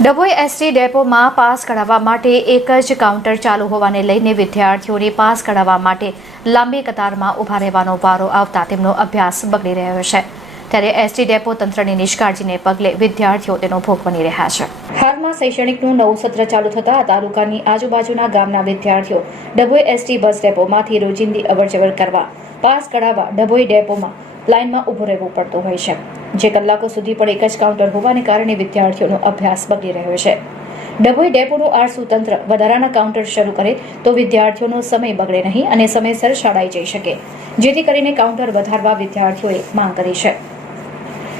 Dabhoi ST ડેપોમાં pass કઢાવવા માટે એક જ કાઉન્ટર ચાલુ હોવાને લઈને વિદ્યાર્થીઓને પાસ કઢાવવા માટે લાંબી કતારમાં ઊભા રહેવાનો વારો આવતા તેમનો અભ્યાસ બગડી રહ્યો છે. ત્યારે એસટી ડેપો તંત્રની નિષ્કાળજીને પગલે વિદ્યાર્થીઓ તેનો ભોગ બની રહ્યા છે. હાલમાં શૈક્ષણિકનું નવું સત્ર ચાલુ થતાં તાલુકાની આજુબાજુના ગામના વિદ્યાર્થીઓ ડભોઈ એસટી બસ ડેપોમાંથી રોજિંદી અવરજવર કરવા પાસ કઢાવવા ડભોઈ ડેપોમાં લાઇનમાં ઊભું રહેવું પડતું હોય છે. જે કલાકો સુધી પણ એક જ કાઉન્ટર હોવાને કારણે વિદ્યાર્થીઓનો અભ્યાસ બગડી રહ્યો છે. ડભોઈ ડેપોનું આળસુ તંત્ર વધારાના કાઉન્ટર શરૂ કરે તો વિદ્યાર્થીઓનો સમય બગડે નહીં અને સમયસર શાળાએ જઈ શકે, જેથી કરીને કાઉન્ટર વધારવા વિદ્યાર્થીઓએ માંગ કરી છે.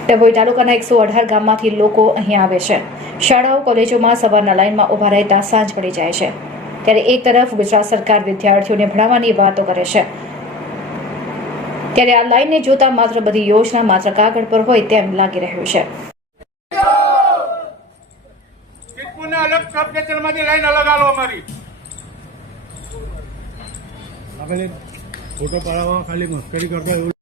ડભોઈ તાલુકાના એકસો અઢાર ગામમાંથી લોકો અહીં આવે છે. શાળાઓ, કોલેજોમાં સવારના લાઇનમાં ઊભા રહેતા સાંજ પડી જાય છે. ત્યારે એક તરફ ગુજરાત સરકાર વિદ્યાર્થીઓને ભણાવવાની વાતો કરે છે ત્યારે આ લાઇનને જોતા માત્ર બધી યોજના માત્ર કાગળ પર હોય તેમ લાગી રહ્યું છે. અલગ સબ સ્ટેશનમાંથી લાઈન અલગ આલો અમારી આપણે ફોટો પાડવા ખાલી મસ્કરી કરતા એવું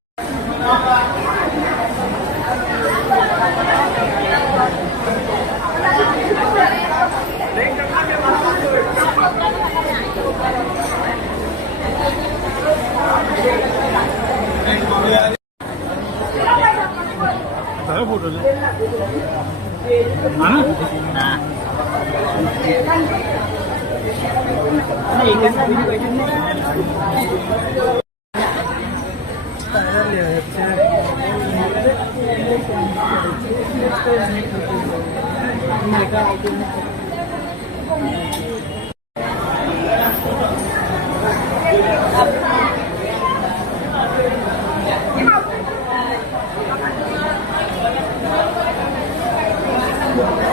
आयो फोटो से हां ना नहीं कैसा भी बैठे नहीं ले अच्छा मैं का Yeah.